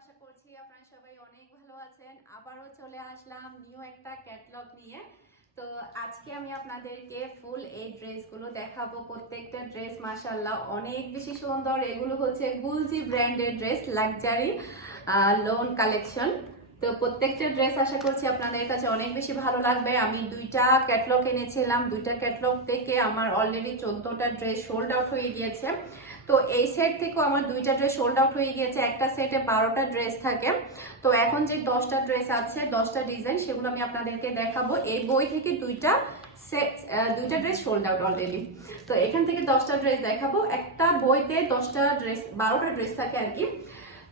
আশা করছি আপনারা সবাই অনেক ভালো আছেন। আবারও চলে আসলাম নিউ একটা ক্যাটালগ নিয়ে। তো আজকে আমি আপনাদেরকে ফুল এই ড্রেসগুলো দেখাবো। প্রত্যেকটা ড্রেস মাশাআল্লাহ অনেক বেশি সুন্দর। এগুলো হচ্ছে গুলজি ব্র্যান্ডের ড্রেস, লাক্সারি লোন কালেকশন। তো প্রত্যেকটা ড্রেস আশা করছি আপনাদের কাছে অনেক বেশি ভালো লাগবে। আমি দুইটা ক্যাটালগ এনেছিলাম, দুইটা ক্যাটালগ থেকে আমার অলরেডি 14টা ড্রেস সোল্ড আউট হয়ে গিয়েছে। তো এই সেট থেকেও আমার দুইটা ড্রেস সোল্ড আউট হয়ে গিয়েছে। একটা সেটে 12টা ড্রেস থাকে। তো এখন যে 10টা ড্রেস আছে, 10টা ডিজাইন, সেগুলো আমি আপনাদেরকে দেখাবো। এই বই থেকে দুইটা ড্রেস সোল্ড আউট অলরেডি। তো এখান থেকে 10টা ড্রেস দেখাবো। একটা বইতে 10টা ড্রেস, 12টা ড্রেস থাকে আর কি।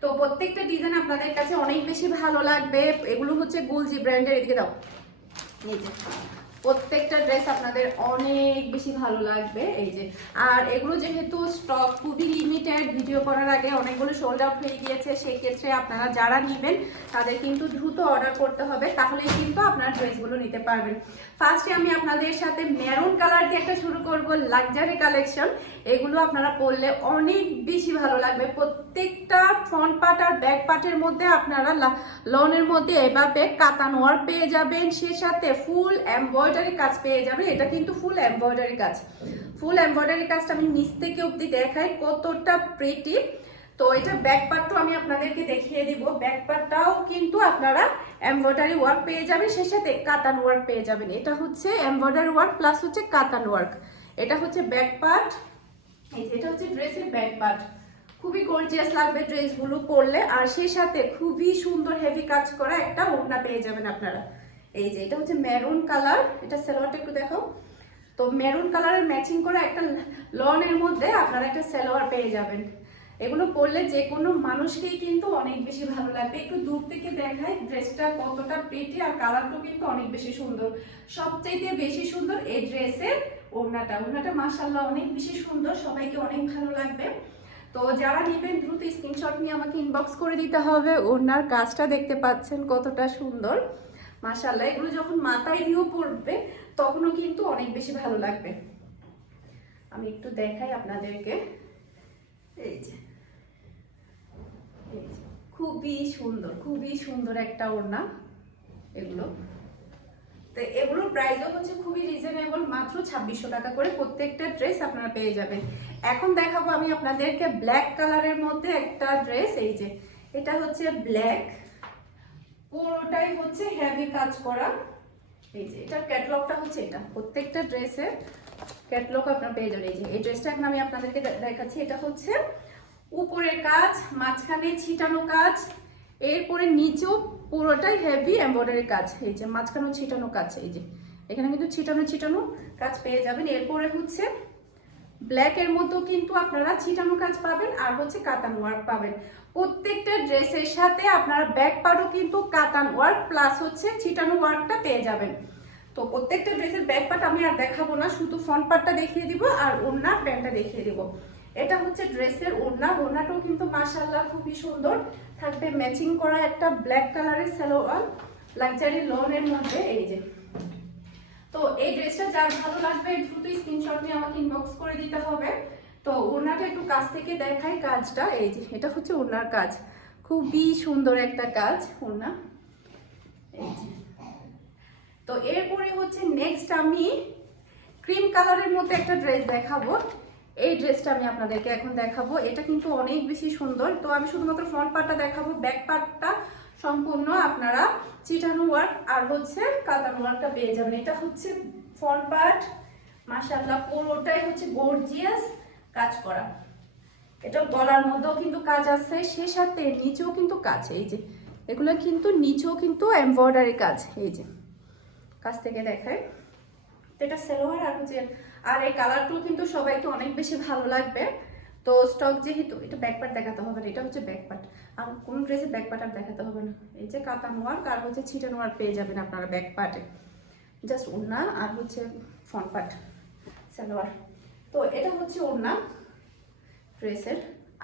তো প্রত্যেকটা ডিজাইন আপনাদের কাছে অনেক বেশি ভালো লাগবে। এগুলো হচ্ছে গুলজি ব্র্যান্ডের। এদিকে দাও, এই যে প্রত্যেকটা ড্রেস আপনাদের অনেক বেশি ভালো লাগবে। এই যে, আর এগুলো যেহেতু স্টক খুবই লিমিটেড, ভিডিও করার আগে অনেকগুলো সোল্ড আউট হয়ে গিয়েছে, সেই ক্ষেত্রে আপনারা যারা নেবেন তাদের কিন্তু দ্রুত অর্ডার করতে হবে, তাহলেই কিন্তু আপনার ড্রেসগুলো নিতে পারবেন। ফার্স্টে আমি আপনাদের সাথে মেরুন কালার দিয়ে একটা শুরু করব, লাক্সারি কালেকশন। এগুলো আপনারা পরলে অনেক বেশি ভালো লাগবে। প্রত্যেকটা ফ্রন্ট পার্ট আর ব্যাক পার্টের মধ্যে আপনারা লনের মধ্যে এভাবে কাতান ওয়ার্ক পেয়ে যাবেন, সে সাথে ফুল এমব্রয়ডারি কাজ পেয়ে যাবেন। এটা কিন্তু ফুল এমব্রয়ডারি কাজ। ফুল এমব্রয়ডারি কাজটা আমি নিচ থেকে অবধি দেখাই কতটা প্রিটি। তো এটা ব্যাক পার্টটাও আমি আপনাদেরকে দেখিয়ে দিব। ব্যাক পার্টটাও কিন্তু আপনারা এমব্রয়ডারি ওয়ার্ক পেয়ে যাবেন, সে সাথে কাতান ওয়ার্ক পেয়ে যাবেন। এটা হচ্ছে এমব্রয়ডারি ওয়ার্ক প্লাস হচ্ছে কাতান ওয়ার্ক। এটা হচ্ছে ব্যাক পার্ট, এটা হচ্ছে ড্রেসের ব্যাক পার্ট। খুবই গর্জিয়াস লাগবে ড্রেসগুলো পরলে, আর সেই সাথে খুবই সুন্দর হেভি কাজ করা একটা ওড়না পেয়ে যাবেন আপনারা। এই যে এটা হচ্ছে মেরুন কালার, এটা সালোয়ারটা একটু দেখো। তো মেরুন কালারের ম্যাচিং করে একটা লনের মধ্যে আপনারা একটা সালোয়ার পেয়ে যাবেন। এগুলো পরলে যে কোনো মানুষকেই কিন্তু অনেক বেশি ভালো লাগবে। একটু দূর থেকে দেখাই ড্রেসটা কতটা প্রিটি, আর কালারটাও কিন্তু অনেক বেশি সুন্দর। সবচাইতে বেশি সুন্দর এই ড্রেসের ওড়নাটা মাশাআল্লাহ অনেক বেশি সুন্দর, সবাইকে অনেক ভালো লাগবে। তো যারা নেবেন দ্রুত স্ক্রিনশট নিয়ে আমাকে ইনবক্স করে দিতে হবে। ওড়নার কাজটা দেখতে পাচ্ছেন কতটা সুন্দর মাশাআল্লাহ। এগুলো যখন মাথায় দিয়েও পড়বে তখনও কিন্তু অনেক বেশি ভালো লাগবে। আমি একটু দেখাই আপনাদেরকে। এই যে খুবই সুন্দর, খুবই সুন্দর একটা ওড়না এগুলো। তো এগুলোর প্রাইসও হচ্ছে খুবই রিজনেবল, মাত্র 2600 টাকা করে প্রত্যেকটা ড্রেস আপনারা পেয়ে যাবেন। এখন দেখাবো আমি আপনাদেরকে ব্ল্যাক কালারের মধ্যে একটা ড্রেস। এই যে এটা হচ্ছে ব্ল্যাক, পুরোটাই হচ্ছে হেভি কাজ করা। এই যে এটার ক্যাটালগটা হচ্ছে এটা, প্রত্যেকটা ড্রেসের ক্যাটালগ আপনারা পেয়ে যাবেন। এই যে এই ড্রেসটা এখন আমি আপনাদেরকে দেখাচ্ছি। এটা হচ্ছে উপরের কাজ, মাঝখানে ছিটানো কাজ, এরপরে নিচেও পুরোটাই হেভি এমব্রয়ডারি কাজ। এই যে মাঝখানেও ছিটানো কাজ, এই যে এখানে কিন্তু ছিটানো কাজ পেয়ে যাবেন। এরপরে হচ্ছে ব্ল্যাকের মতো কিন্তু আপনারা ছিটানো কাজ পাবেন, আর হচ্ছে কাতান ওয়ার্ক পাবেন। প্রত্যেকটা ড্রেসের সাথে আপনারা ব্যাক পার্টও কিন্তু কাতান ওয়ার্ক প্লাস হচ্ছে ছিটানো ওয়ার্কটা পেয়ে যাবেন। তো প্রত্যেকটা ড্রেসের ব্যাক পার্ট আমি আর দেখাবো না, শুধু ফ্রন্ট পার্টটা দেখিয়ে দিব আর ওড়না প্যান্টটা দেখিয়ে দিব। এটা হচ্ছে ড্রেসের ওড়নাটাও কিন্তু মাশাআল্লাহ খুবই সুন্দর থাকবে। ম্যাচিং করা একটা ব্ল্যাক কালারের সালোয়ার, লাক্সারি লনের মধ্যে। এই যে, তো এই ড্রেসটা যার ভালো লাগবে দ্রুত স্ক্রিনশট নিয়ে আমাকে ইনবক্স করে দিতে হবে। তো ওড়নাটা একটু কাছ থেকে দেখাই কাজটা। এই যে এটা হচ্ছে ওড়নার কাজ, খুবই সুন্দর একটা কাজ ওড়না। এই যে, তো এরপরে হচ্ছে নেক্সট আমি ক্রিম কালারের মধ্যে একটা ড্রেস দেখাবো। এই ড্রেসটা আমি আপনাদেরকে এখন দেখাবো। এটা কিন্তু অনেক বেশি সুন্দর। তো আমি শুধুমাত্র ফ্রন্ট পার্টটা দেখাবো, ব্যাক পার্টটা সম্পূর্ণ আপনারা চিটানো ওয়ার্ক আর হচ্ছে কাতান ওয়ার্কটা পেয়ে যাবেন। এটা হচ্ছে ফ্রন্ট পার্ট, মাশাআল্লাহ পুরোটাই হচ্ছে গর্জিয়াস কাজ করা। এটা গলার মধ্যেও কিন্তু কাজ আছে, সে সাথে নিচেও কিন্তু কাজ। এই যে এগুলো কিন্তু নিচেও কিন্তু এমব্রয়ডারি কাজ। এই যে কাছ থেকে দেখায়। এটা সালোয়ার আর হচ্ছে, আর এই কালারগুলো কিন্তু সবাইকে অনেক বেশি ভালো লাগবে। তো স্টক যেহেতু, এটা ব্যাক পার্ট দেখাতে হবে না, এটা হচ্ছে ব্যাক পার্ট। আর কোন ড্রেসে ব্যাক পার্ট আর দেখাতে হবে না। এই যে কাতান ওয়ার্ক আর হচ্ছে ছিটানো ওয়ার্ক পেয়ে যাবেন আপনারা ব্যাক পার্টে, জাস্ট ওড়না আর হচ্ছে ফ্রন্ট পার্ট সালোয়ার। তো এটা হচ্ছে ওড়না ড্রেসের,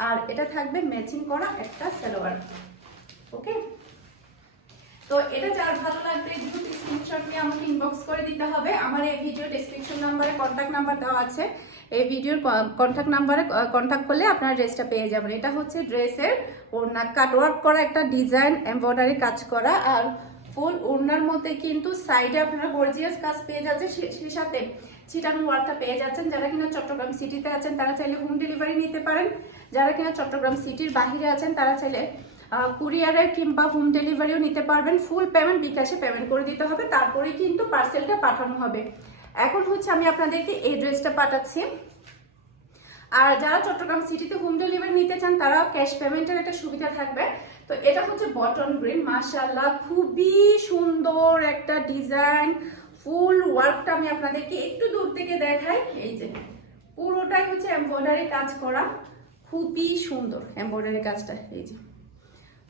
আর এটা থাকবে ম্যাচিং করা একটা সালোয়ার। ওকে, তো এটা যার ভালো লাগবে দ্রুত স্ক্রিনশট নিয়ে আমাকে ইনবক্স করে দিতে হবে। আমার এই ভিডিও ডেসক্রিপশন নাম্বারে কন্ট্যাক্ট নাম্বার দেওয়া আছে, এই ভিডিওর কন্ট্যাক্ট নাম্বারে কন্ট্যাক্ট করলে আপনারা ড্রেসটা পেয়ে যাবেন। এটা হচ্ছে ড্রেসের ওড়না, কাটওয়ার্ক করা একটা ডিজাইন, এমব্রয়ডারি কাজ করা, আর ফুল ওড়নার মধ্যে কিন্তু সাইডে আপনারা গর্জিয়াস কাজ পেয়ে যাচ্ছে, সেই সাথে ছিটানো ওয়ার্কটা পেয়ে যাচ্ছেন। যারা কিনা চট্টগ্রাম সিটিতে আছেন তারা চাইলে হোম ডেলিভারি নিতে পারেন, যারা কিনা চট্টগ্রাম সিটির বাহিরে আছেন তারা চাইলে কুরিয়ারের কিংবা হোম ডেলিভারিও নিতে পারবেন। ফুল পেমেন্ট বিকাশে পেমেন্ট করে দিতে হবে, তারপরে কিন্তু পার্সেলটা পাঠানো হবে। এখন হচ্ছে আমি আপনাদেরকে এই ড্রেসটা পাঠাচ্ছি, আর যারা চট্টগ্রাম সিটিতে হোম ডেলিভারি নিতে চান তারা ক্যাশ পেমেন্টের একটা সুবিধা থাকবে। তো এটা হচ্ছে বটন গ্রিন, মাশাআল্লাহ খুবই সুন্দর একটা ডিজাইন। ফুল ওয়ার্কটা আমি আপনাদেরকে একটু দূর থেকে দেখাই। এই যে পুরোটাই হচ্ছে এমব্রয়ডারি কাজ করা, খুবই সুন্দর এমব্রয়ডারি কাজটা। এই যে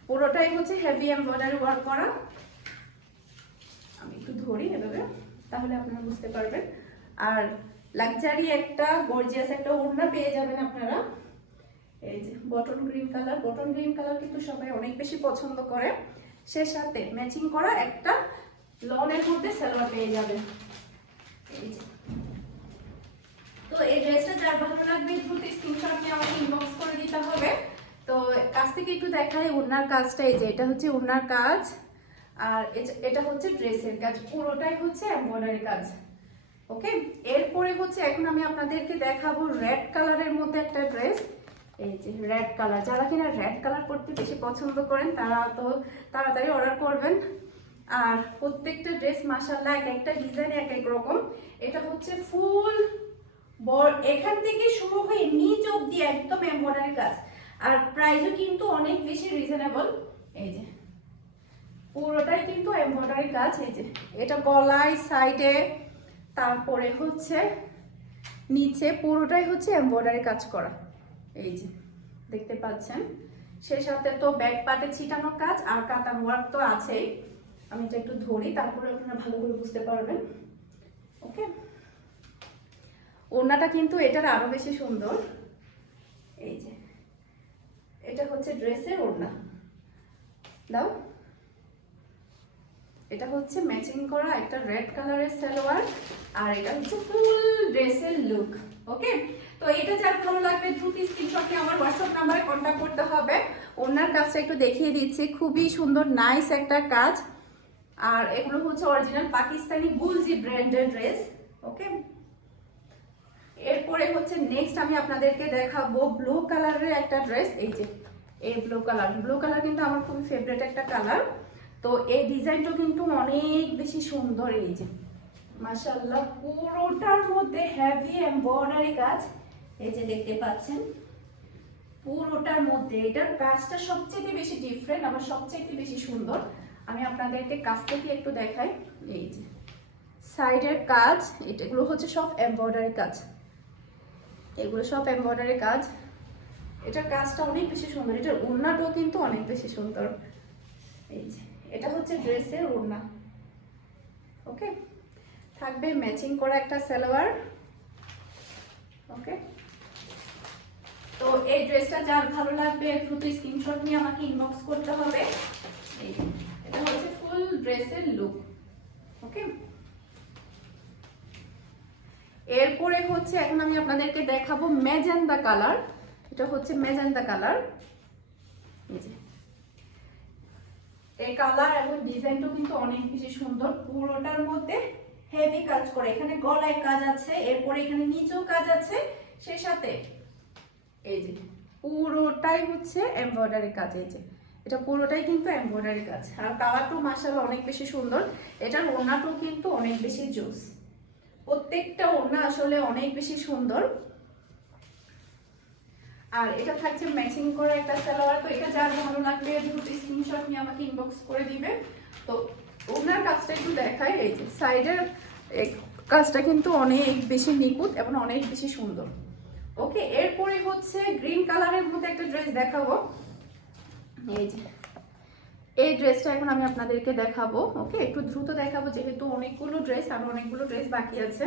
পুরোটাই হচ্ছে হেভি এমব্রয়ডারি ওয়ার্ক করা। আমি একটু ধরি এভাবে, তাহলে আপনারা বুঝতে পারবেন। আর লাক্সারি একটা গর্জিয়াস একটা ওড়না পেয়ে যাবেন আপনারা। এই যে button green colour, button green colour কিন্তু সবাই অনেক বেশি পছন্দ করে। সে সাথে ম্যাচিং করা একটা লনের মধ্যে সালোয়ার পেয়ে যাবেন। এই যে, তো এই ড্রেসটা যার ভালো লাগবে দ্রুত স্ক্রিনশট নিয়ে আমাকে ইনবক্স করে দিতে হবে। তো কাছ থেকে একটু দেখাই ওড়নার কাজটা। এই যে এটা হচ্ছে ওড়নার কাজ, আর এটা হচ্ছে ড্রেসের কাজ, পুরোটাই হচ্ছে এমব্রয়ডারি কাজ। ওকে, এরপরে হচ্ছে এখন আমি আপনাদেরকে দেখাবো রেড কালারের মধ্যে একটা ড্রেস। এই যে রেড কালার, যারা কিনা রেড কালার পরতে বেশি পছন্দ করেন তারা তো তাড়াতাড়ি অর্ডার করবেন। আর প্রত্যেকটা ড্রেস মাশাআল্লাহ এক একটা ডিজাইন এক এক রকম। এটা হচ্ছে ফুল এখান থেকে শুরু হয়ে নিচ অব্দি একদম এমব্রয়ডারি কাজ, আর প্রাইসও কিন্তু অনেক বেশি রিজনেবল। এই যে পুরোটাই কিন্তু এমব্রয়ডারি কাজ। এই যে এটা গলায়, সাইডে, তারপরে হচ্ছে নিচে পুরোটাই হচ্ছে এমব্রয়ডারি কাজ করা। এই যে দেখতে পাচ্ছেন, সেই সাথে তো ব্যাক পার্টে ছিটানো কাজ আর কাটানো ওয়ার্ক তো আছেই। আমি এটা একটু ধরি, তারপরে আপনারা ভালো করে বুঝতে পারবেন। ওকে, ওড়নাটা কিন্তু এটার আরো বেশি সুন্দর। এই যে এটা হচ্ছে ড্রেসের ওড়না, দাও। এটা হচ্ছে ম্যাচিং করা একটা রেড কালারের সালোয়ার, আর এটা হচ্ছে ফুল ড্রেসের লুক। ওকে, তো এটা যার ভালো লাগবে দ্রুত স্ক্রিনশট নিয়ে আমার হোয়াটসঅ্যাপ নাম্বারে কন্ট্যাক্ট করতে হবে। ওনার কাজটা একটু দেখিয়ে দিচ্ছি, খুবই সুন্দর নাইস একটা কাজ। আর এগুলো হচ্ছে অরিজিনাল পাকিস্তানি গুলজি ব্র্যান্ডের ড্রেস। ওকে, এরপরে হচ্ছে নেক্সট আমি আপনাদেরকে দেখাবো ব্লু কালারের একটা ড্রেস। এই যে এই ব্লু কালার কিন্তু আমার খুবই ফেভারিট একটা কালার। তো এই ডিজাইনটা কিন্তু অনেক বেশি সুন্দর। এই যে মাশাআল্লাহ পুরোটার মধ্যে হেভি এমব্রয়ডারি কাজ। এই যে দেখতে পাচ্ছেন পুরোটার মধ্যে এটার কাজটা সবচেয়ে বেশি ডিফারেন্ট, আমার সবচেয়ে বেশি সুন্দর। আমি আপনাদেরকে কাছ থেকে একটু দেখাই। এই যে সাইডের কাজ, এগুলো হচ্ছে সব এমব্রয়ডারি কাজ, এগুলো সব এমব্রয়ডারি কাজ। এটার কাজটা অনেক বেশি সুন্দর, এটার ওড়নাটাও কিন্তু অনেক বেশি সুন্দর। এই যে এটা হচ্ছে ড্রেসের ওড়না। ওকে, থাকবে ম্যাচিং করা একটা সালোয়ার। ওকে, তো এই ড্রেসটা যার ভালো লাগবে দ্রুত স্ক্রিনশট নিয়ে আমাকে ইনবক্স করতে হবে। এটা হচ্ছে ফুল ড্রেসের লুক। ওকে, এরপরে হচ্ছে এখন আমি আপনাদেরকে দেখাবো ম্যাজেন্টা কালার। এটা হচ্ছে ম্যাজেন্টা কালার। এই যে এই কালার এবং ডিজাইনটাও কিন্তু অনেক বেশি সুন্দর, পুরোটার মধ্যে হেভি কাজ করে। এখানে গলায় কাজ আছে, এরপরে এখানে নিচেও কাজ আছে, সেই সাথে এই যে পুরোটাই হচ্ছে এমব্রয়ডারি কাজ। এই যে এটা পুরোটাই কিন্তু এমব্রয়ডারি কাজ, আর কালারটাও মাশাআল্লাহ অনেক বেশি সুন্দর। এটার ওড়নাটাও কিন্তু অনেক বেশি জোস, প্রত্যেকটা ওড়না আসলে অনেক বেশি সুন্দর। আর এটা থাকছে ম্যাচিং করা একটা সালোয়ার। তো এটা যার ভালো লাগবে দ্রুত স্ক্রিনশট নিয়ে আমাকে ইনবক্স করে দিবে। তো ওনার কাজটা একটু দেখাই। এই যে সাইডের কাজটা কিন্তু অনেক বেশি নিখুঁত এবং অনেক বেশি সুন্দর। ওকে, এরপরে হচ্ছে গ্রিন কালারের মধ্যে একটা ড্রেস দেখাবো। এই যে এই ড্রেসটা এখন আমি আপনাদেরকে দেখাবো। ওকে, একটু দ্রুত দেখাবো যেহেতু অনেকগুলো ড্রেস, আর অনেকগুলো ড্রেস বাকি আছে।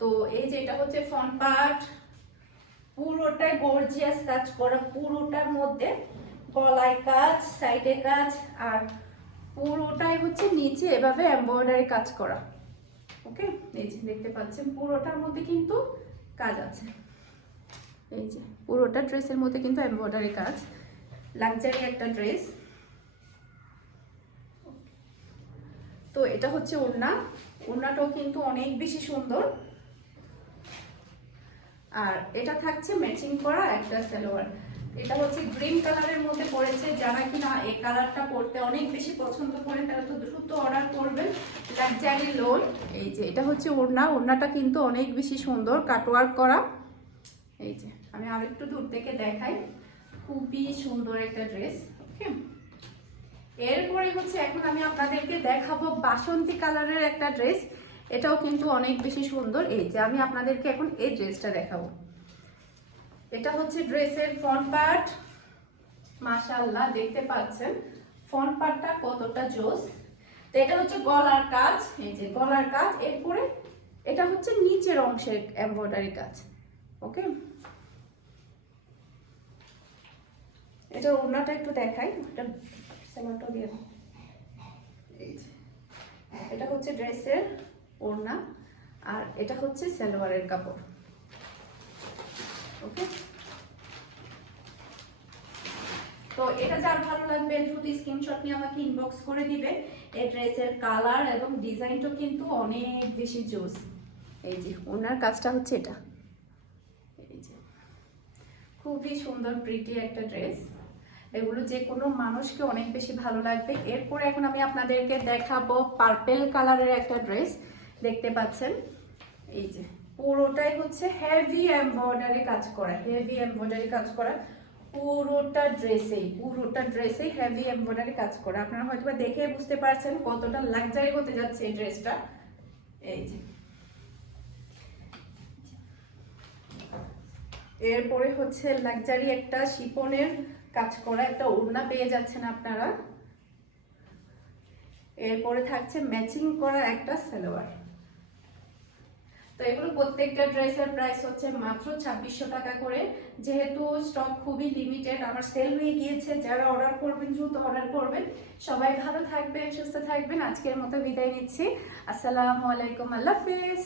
তো এই যে এটা হচ্ছে ফ্রন্ট পার্ট, পুরোটাই গর্জিয়াস কাজ করা, পুরোটার মধ্যে গলায় কাজ, সাইডে কাজ, আর পুরোটাই হচ্ছে নিচে এভাবে এমব্রয়ডারি কাজ করা। ওকে, এই যে দেখতে পাচ্ছেন পুরোটার মধ্যে কিন্তু কাজ আছে। এই যে পুরোটা ড্রেসের মধ্যে কিন্তু এমব্রয়ডারি কাজ, লাক্সারি একটা ড্রেস। তো এটা হচ্ছে ওড়না, ওড়নাটাও কিন্তু অনেক বেশি সুন্দর। আর এটা থাকছে ম্যাচিং করা একটা সালোয়ার। এটা হচ্ছে গ্রিন কালারের মধ্যে পড়েছে, যারা কিনা এই কালারটা পরতে অনেক বেশি পছন্দ করেন তারা তো দ্রুত অর্ডার করবেন। Luxury loan. এই যে এটা হচ্ছে ওড়না, ওড়নাটা কিন্তু অনেক বেশি সুন্দর কাটওয়ার্ক করা। এই যে আমি আরেকটু দূর থেকে দেখাই, খুবই সুন্দর একটা ড্রেস। ওকে, এরপরে হচ্ছে এখন আমি আপনাদেরকে দেখাবো বাসন্তী কালারের একটা ড্রেস। এটাও কিন্তু অনেক বেশি সুন্দর। এই যে আমি আপনাদেরকে এখন এই ড্রেসটা দেখাবো। এটা হচ্ছে ড্রেসের ফ্রন্ট পার্ট। মাশাআল্লাহ, দেখতে পাচ্ছেন ফ্রন্ট পার্টটা কতটা জোস। তো এটা হচ্ছে গলার কাজ, এই যে গলার কাজ। এরপরে এটা হচ্ছে নিচের অংশের এমব্রয়ডারি কাজ। ওকে, এটা ওড়নাটা একটু দেখাই, এটা সালোয়ারটা দিয়ে দাও। এই যে এটা হচ্ছে ড্রেসের ওড়না, আর এটা হচ্ছে সালোয়ারের কাপড়। ওকে, তো এটা যার ভালো লাগবে দ্রুত স্ক্রিনশট নিয়ে আমাকে ইনবক্স করে দিবে। এই ড্রেসের কালার এবং ডিজাইনটা কিন্তু অনেক বেশি জোস। এই যে ওনার কাজটা হচ্ছে এটা, এই যে খুবই সুন্দর প্রিটি একটা ড্রেস। এগুলো যে কোনো মানুষকে অনেক বেশি ভালো লাগবে। এরপরে এখন আমি আপনাদেরকে দেখাবো পার্পেল কালারের একটা ড্রেস। দেখতে পাচ্ছেন এই যে পুরোটাই হচ্ছে হেভি এমব্রয়ডারি কাজ করা, হেভি এমব্রয়ডারি কাজ করা। পুরোটা ড্রেসেই হেভি এমব্রয়ডারি কাজ করা। আপনারা হয়তো দেখে বুঝতে পারছেন কতটা লাক্সারি হতে যাচ্ছে এই ড্রেসটা। এই যে এরপরে হচ্ছে লাক্সারি একটা শিফনের কাজ করা একটা ওড়না পেয়ে যাচ্ছেন আপনারা। এরপরে থাকছে ম্যাচিং করা একটা সালোয়ার। তো এগুলো প্রত্যেকটা ড্রেসের প্রাইস হচ্ছে মাত্র 2600 টাকা করে। যেহেতু স্টক খুবই লিমিটেড, আমার সেল হয়ে গিয়েছে। যারা অর্ডার করবেন দ্রুত অর্ডার করবেন। সবাই ভালো থাকবেন, সুস্থ থাকবেন। আজকের মতো বিদায় নিচ্ছি। আসসালামু আলাইকুম, আল্লাহ হাফেজ।